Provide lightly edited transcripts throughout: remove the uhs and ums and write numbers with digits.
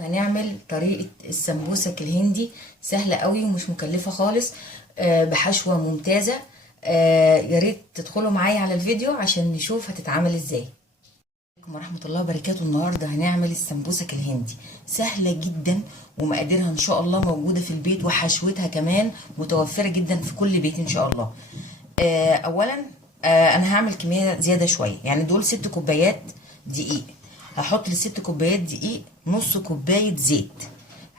هنعمل طريقة السمبوسك الهندي سهلة قوي ومش مكلفة خالص. بحشوة ممتازة. يا ريت تدخلوا معايا على الفيديو عشان نشوف هتتعمل ازاي. عليكم ورحمة الله وبركاته. النهاردة هنعمل السمبوسك الهندي، سهلة جدا ومقاديرها ان شاء الله موجودة في البيت، وحشوتها كمان متوفرة جدا في كل بيت ان شاء الله. اولا انا هعمل كمية زيادة شوية، يعني دول 6 كوبايات دقيق. هحط للست كوبايات دقيق نص كوباية زيت.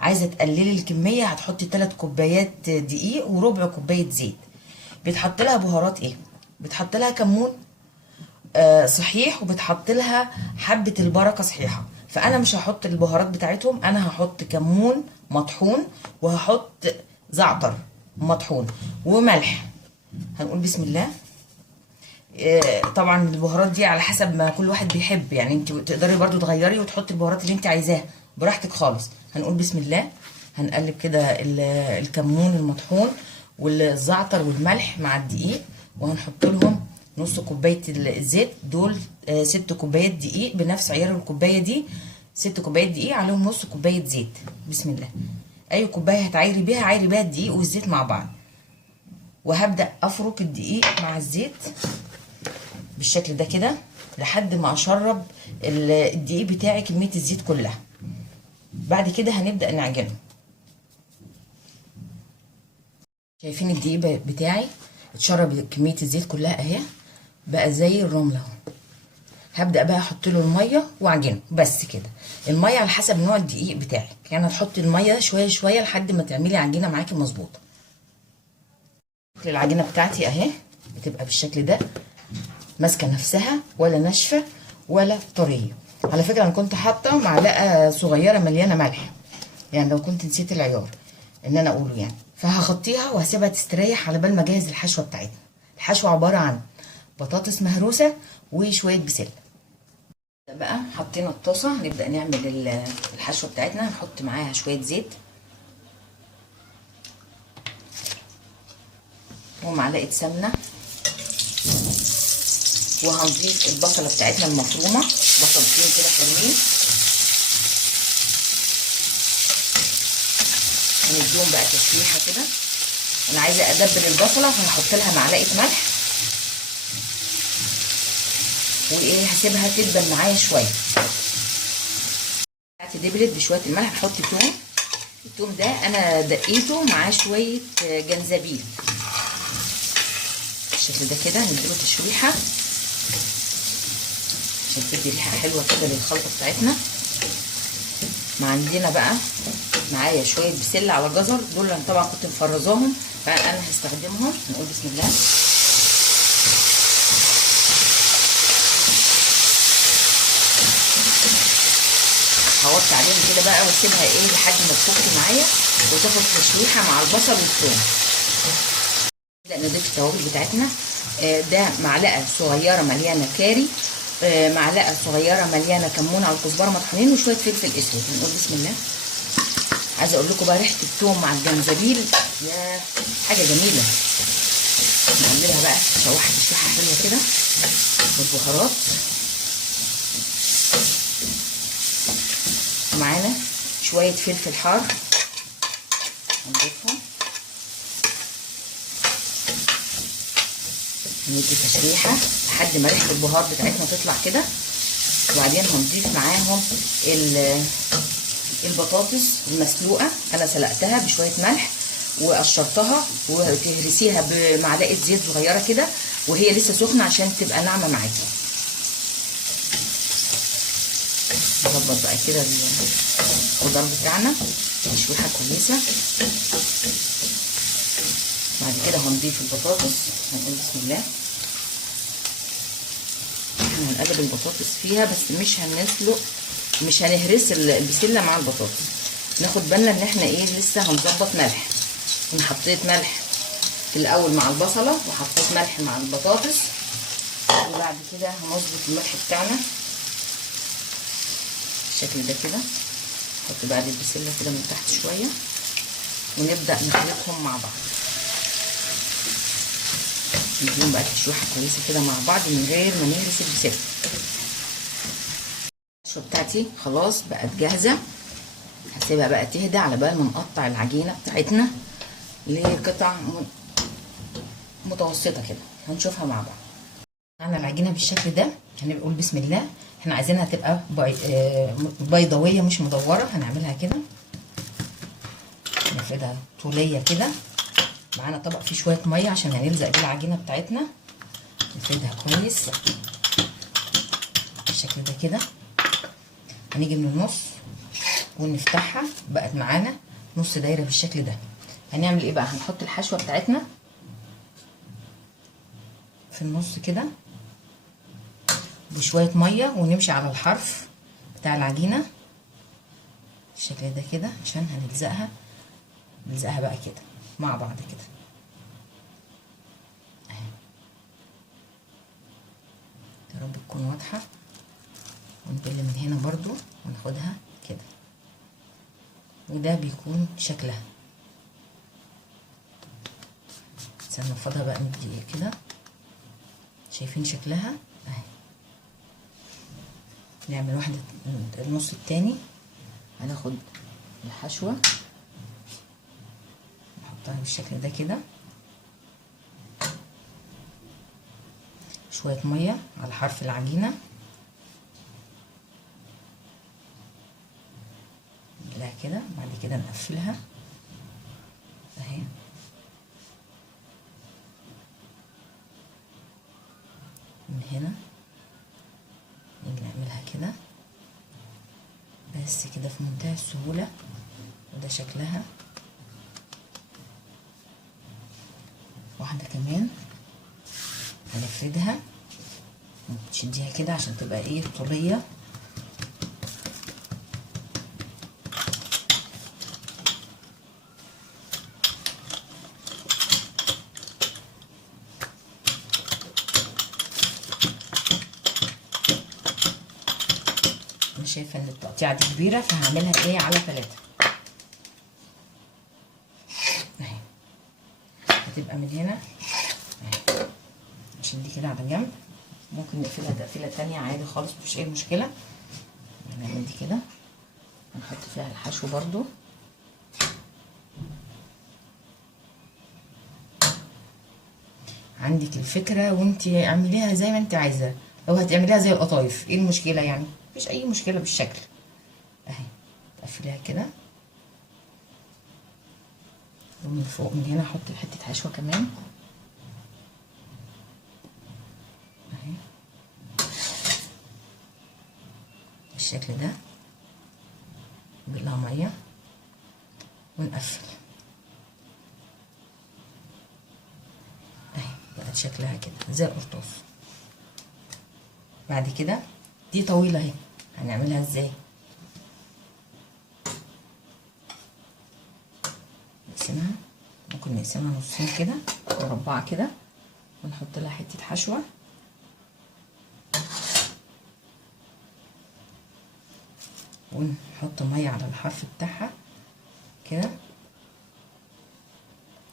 عايزة تقللي الكمية هتحطي 3 كوبايات دقيق وربع كوباية زيت. بيتحط لها بهارات ايه؟ بتحط لها كمون صحيح، وبتحط لها حبة البركة صحيحة. فانا مش هحط البهارات بتاعتهم، انا هحط كمون مطحون، وهحط زعتر مطحون وملح. هنقول بسم الله. طبعا البهارات دي على حسب ما كل واحد بيحب، يعني انت تقدري برضو تغيري وتحطي البهارات اللي انت عايزاها براحتك خالص. هنقول بسم الله. هنقلب كده الكمون المطحون والزعتر والملح مع الدقيق، وهنحط لهم نص كوبايه الزيت. دول 6 كوبايات دقيق بنفس عيار الكوبايه دي. 6 كوبايات دقيق عليهم نص كوبايه زيت. بسم الله. اي كوبايه هتعايري بيها عايري بيها الدقيق والزيت مع بعض. وهبدا افرك الدقيق مع الزيت بالشكل ده كده لحد ما اشرب الدقيق بتاعي كميه الزيت كلها. بعد كده هنبدا نعجنه. شايفين الدقيق بتاعي اتشرب كميه الزيت كلها اهي، بقى زي الرمله اهو. هبدا بقى احط له الميه واعجنه بس كده. الميه على حسب نوع الدقيق بتاعك، يعني هتحطي الميه شويه شويه لحد ما تعملي عجينه معاكي مظبوطه. العجينه بتاعتي اهي بتبقى بالشكل ده، ماسكه نفسها ولا ناشفه ولا طريه. على فكره انا كنت حاطه معلقه صغيره مليانه ملح، يعني لو كنت نسيت العيار ان انا اقوله يعني. فهغطيها وهسيبها تستريح على بال ما اجهز الحشوه بتاعتنا. الحشوه عباره عن بطاطس مهروسه وشويه بسله. بقى حطينا الطاسه، نبدا نعمل الحشوه بتاعتنا. هنحط معاها شويه زيت ومعلقه سمنه، وهنضيف البصله بتاعتنا المفرومه، بصلتين كده حلوين، هنديهم بقى تشويحه كده. انا عايزه ادبل البصله فهحط لها معلقه ملح، وايه هسيبها تدبل معايا شويه. بتاعتي دبلت بشويه الملح. هحط توم. التوم ده انا دقيته معاه شويه جنزبيل بالشكل ده كده. نديله تشويحه عشان تدي ريحه حلوه كده للخلطه بتاعتنا. ما عندنا بقى معايا شويه بسله على جزر، دول انا طبعا كنت مفرزاهم فانا هستخدمهم. نقول بسم الله. هوطي عليهم كده بقى واسيبها ايه لحد ما تفك معايا وتاخد تشويحه مع البصل والثوم. نبدا نضيف التوابل بتاعتنا. ده معلقه صغيره مليانه كاري، معلقه صغيره مليانه كمون على الكزبره مطحونين، وشويه فلفل اسود. نقول بسم الله. عايزه اقول لكم بقى ريحه الثوم مع الجنزبيل يا حاجه جميله. نعملها بقى تشوحها تشويحه حلوه كده بالبهارات. معانا شويه فلفل حار هنضيفهم، ندي تشويحه لحد ما ريحه البهار بتاعتنا تطلع كده. وبعدين هنضيف معاهم البطاطس المسلوقه. انا سلقتها بشويه ملح وقشرتها، وتهرسيها بمعلقه زيت صغيره كده وهي لسه سخنه عشان تبقى ناعمه معاكي. نظبط بقى كده الخضار بتاعنا تشويحه كويسه. بعد كده هنضيف البطاطس. هنقول بسم الله. احنا هنقلب البطاطس فيها بس مش هنهرس البسله مع البطاطس. ناخد بالنا ان احنا ايه لسه هنظبط ملح. انا حطيت ملح في الاول مع البصله، وحطيت ملح مع البطاطس، وبعد كده هنظبط الملح بتاعنا بالشكل ده كده. نحط بعد البسله كده من تحت شويه ونبدا نخلطهم مع بعض. نديهم بقى تشويحه كويسه كده مع بعض من غير ما نهرس البسله. الحشوه بتاعتي خلاص بقت جاهزه. هسيبها بقى تهدى على بال ما نقطع العجينه بتاعتنا لقطع متوسطه كده، هنشوفها مع بعض. قطعنا العجينه بالشكل ده، هنقول بسم الله. احنا عايزينها تبقى بيضاويه مش مدوره، هنعملها كده نفردها طوليه كده. معانا طبق فيه شويه ميه عشان هنلزق بيه العجينه بتاعتنا، نفردها كويس بالشكل ده كده. هنيجي من النص ونفتحها، بقت معانا نص دايره بالشكل ده. هنعمل ايه بقى؟ هنحط الحشوه بتاعتنا في النص كده بشويه ميه، ونمشي على الحرف بتاع العجينه بالشكل ده كده عشان نلزقها بقى كده مع بعض كده اهي. يا رب تكون واضحه. ونبل من هنا برضو وناخدها كده، وده بيكون شكلها. هنفضها بقى من دقيقة كده، شايفين شكلها اهي. نعمل واحدة النص التاني، هناخد الحشوة نحطها بالشكل ده كده، شوية مية على حرف العجينة نعملها كده، بعد كده نقفلها اهي. من هنا نيجي نعملها كده بس كده في منتهى السهولة، وده شكلها. واحدة كمان هنفردها ونشديها كده عشان تبقى ايه طرية. انا شايفه ان التقطيعه دي كبيره، فهعملها ايه على 3 اهي. هتبقى من هنا اهي، عشان دي كده على جنب. ممكن نقفلها تقفيله تانية عادي خالص، مفيش اي مشكله. هنعمل دي كده، هنحط فيها الحشو برضو. عندك الفكره وانتي اعمليها زي ما انت عايزه. لو هتعمليها زي القطايف ايه المشكله يعني؟ مفيش اي مشكله بالشكل اهي. تقفليها كده، ومن فوق من هنا احط حته حشوه كمان اهي بالشكل ده، نجيب ميه ونقفل اهي. بقت شكلها كده زي القرطاس. بعد كده دي طويله اهي، هنعملها ازاي؟ نقسمها، ممكن نقسمها نصين كده مربعه كده، ونحط لها حته حشوه ونحط ميه على الحرف بتاعها كده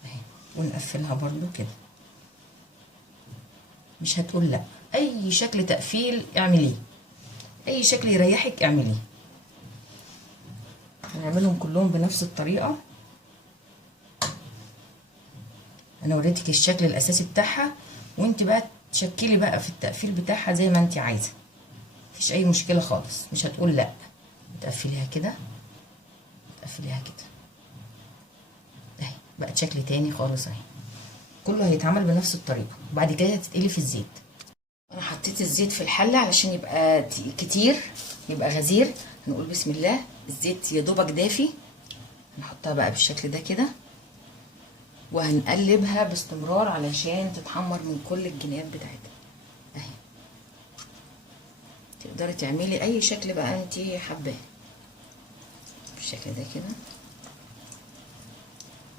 اهي، ونقفلها برضو كده. مش هتقول لا، اي شكل تقفيل اعمليه، اي شكل يريحك اعمليه. هنعملهم كلهم بنفس الطريقه. انا وريتك الشكل الاساسي بتاعها، وانت بقى تشكلي بقى في التقفيل بتاعها زي ما انت عايزه، مفيش اي مشكله خالص. مش هتقول لا. تقفليها كده، تقفليها كده اهي، بقت شكل تاني خالص اهي. كله هيتعمل بنفس الطريقه. وبعد كده هتتقلي في الزيت. انا حطيت الزيت في الحله علشان يبقى كتير، يبقى غزير. هنقول بسم الله. الزيت يا دوبك دافي، هنحطها بقى بالشكل ده كده، وهنقلبها باستمرار علشان تتحمر من كل الجناب بتاعتها اهي. تقدري تعملي اي شكل بقى انت حباه بالشكل ده كده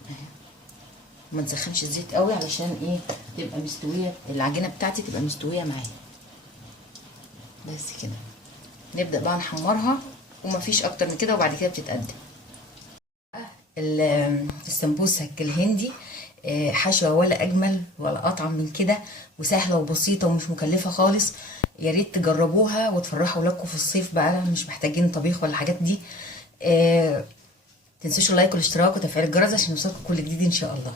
اهي. ما نسخنش الزيت قوي علشان ايه؟ تبقى مستويه العجينه بتاعتي، تبقى مستويه معايا بس كده. نبدا بقى نحمرها، ومفيش اكتر من كده، وبعد كده بتتقدم. السمبوسك الهندي حشوه ولا اجمل ولا اطعم من كده، وسهله وبسيطه ومش مكلفه خالص. يا ريت تجربوها وتفرحوا ولادكم في الصيف بقى، مش محتاجين طبيخ ولا الحاجات دي. تنسوش اللايك والاشتراك وتفعيل الجرس عشان يوصلكم كل جديد ان شاء الله.